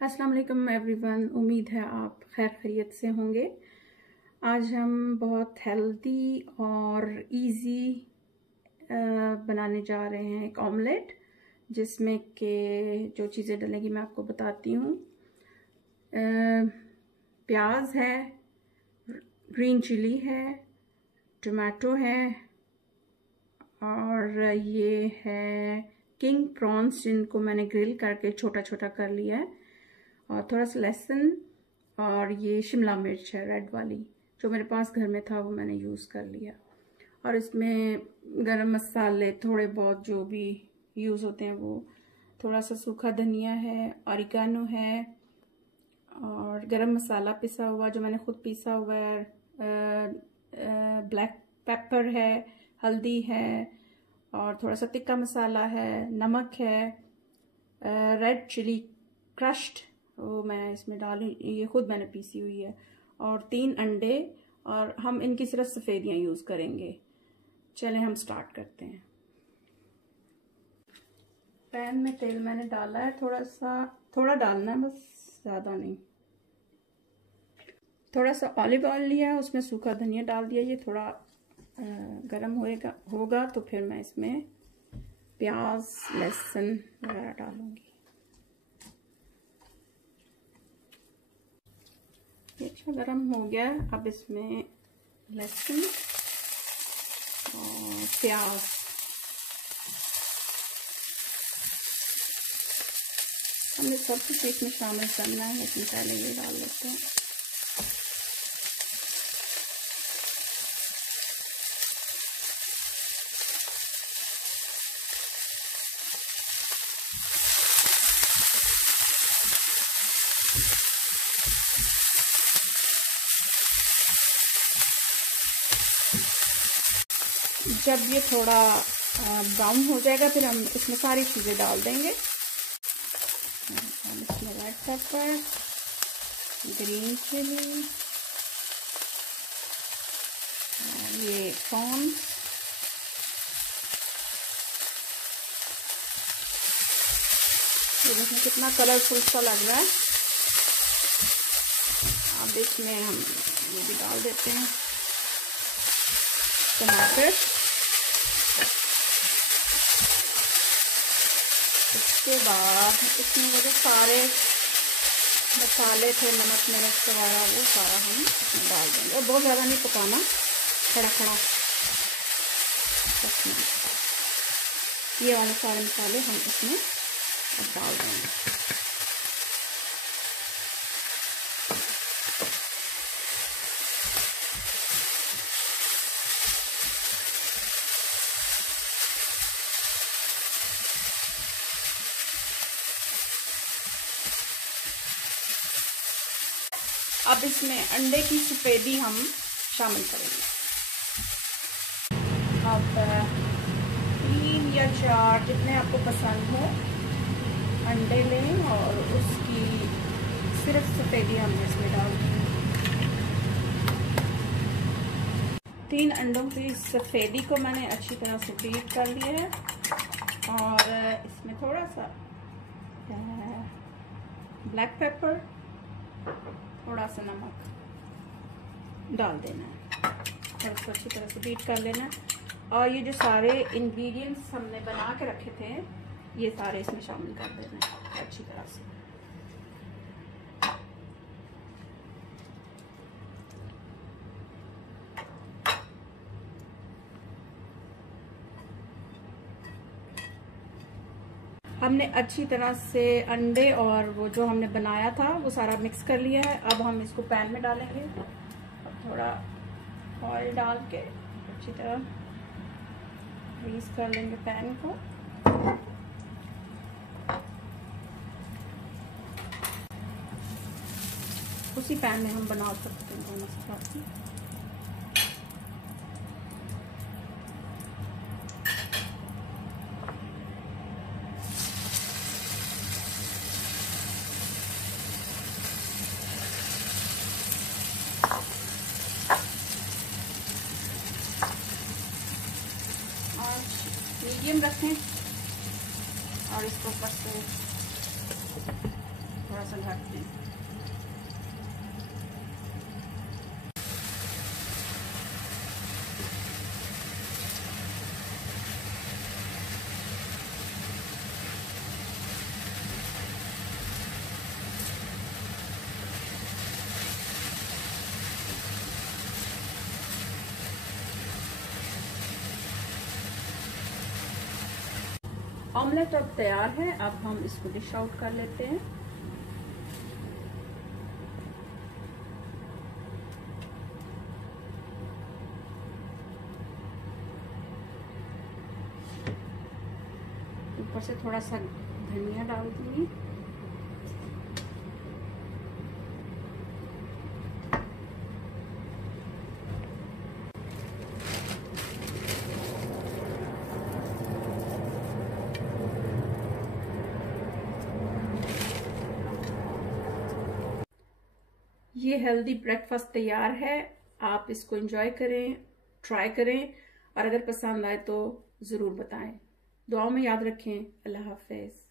अस्सलाम वालेकुम एवरीवन। उम्मीद है आप खैर खैरियत से होंगे। आज हम बहुत हेल्दी और इजी बनाने जा रहे हैं एक ऑमलेट, जिसमें के जो चीज़ें डलेंगी मैं आपको बताती हूँ। प्याज है, ग्रीन चिली है, टमाटो है और ये है किंग प्रॉन्स, जिनको मैंने ग्रिल करके छोटा छोटा कर लिया है, और थोड़ा सा लहसुन और ये शिमला मिर्च है रेड वाली, जो मेरे पास घर में था वो मैंने यूज़ कर लिया। और इसमें गरम मसाले थोड़े बहुत जो भी यूज़ होते हैं वो, थोड़ा सा सूखा धनिया है, ऑरिगेनो है और गरम मसाला पिसा हुआ जो मैंने खुद पीसा हुआ है, ब्लैक पेपर है, हल्दी है और थोड़ा सा तिक्का मसाला है, नमक है, रेड चिली क्रश्ड वो मैं इसमें डालूँ, ये खुद मैंने पीसी हुई है, और 3 अंडे, और हम इनकी सिर्फ सफ़ेदियाँ यूज़ करेंगे। चलें हम स्टार्ट करते हैं। पैन में तेल मैंने डाला है, थोड़ा डालना है बस, ज़्यादा नहीं। थोड़ा सा ऑलिव ऑयल लिया है, उसमें सूखा धनिया डाल दिया। ये थोड़ा गरम होगा तो फिर मैं इसमें प्याज लहसुन वगैरह डालूंगी। अच्छा गरम हो गया, अब इसमें लहसुन और प्याज, हमने सब कुछ इसमें शामिल करना है, लेकिन पहले ये डाल लेते हैं। जब ये थोड़ा ब्राउन हो जाएगा फिर हम इसमें सारी चीज़ें डाल देंगे। हम इसमें रेड पेपर, ग्रीन चिली, ये कॉर्न, ये देखिए कितना कलरफुल सा लग रहा है। अब इसमें हम ये भी डाल देते हैं टमाटर। इसके बाद इसमें वो जो सारे मसाले थे, नमक मिर्च वगैरह, वो सारा हम इसमें डाल देंगे, और बहुत ज़्यादा नहीं पकाना, खड़ा खड़ा ये वाले सारे मसाले हम इसमें डाल देंगे। अब इसमें अंडे की सफ़ेदी हम शामिल करेंगे। अब 3 या 4 जितने आपको पसंद हो अंडे लें, और उसकी सिर्फ सफ़ेदी हम इसमें डाल देंगे। 3 अंडों की सफ़ेदी को मैंने अच्छी तरह से बीट कर लिया है, और इसमें थोड़ा सा ब्लैक पेपर, थोड़ा सा नमक डाल देना है और उसको अच्छी तरह से बीट कर लेना है। और ये जो सारे इंग्रेडिएंट्स हमने बना के रखे थे, ये सारे इसमें शामिल कर देना है अच्छी तरह से। हमने अच्छी तरह से अंडे और वो जो हमने बनाया था वो सारा मिक्स कर लिया है। अब हम इसको पैन में डालेंगे। अब थोड़ा ऑयल डाल के अच्छी तरह ग्रीस कर लेंगे पैन को। उसी पैन में हम बना सकते हैं दोनों सब्जी। मीडियम रखें और इसको ऊपर से थोड़ा सा ढक दें। ऑमलेट अब तैयार है। अब हम इसको डिश आउट कर लेते हैं। ऊपर से थोड़ा सा धनिया डाल दूंगी। ये हेल्दी ब्रेकफास्ट तैयार है। आप इसको एंजॉय करें, ट्राई करें, और अगर पसंद आए तो ज़रूर बताएं। दुआओं में याद रखें। अल्लाह हाफिज़।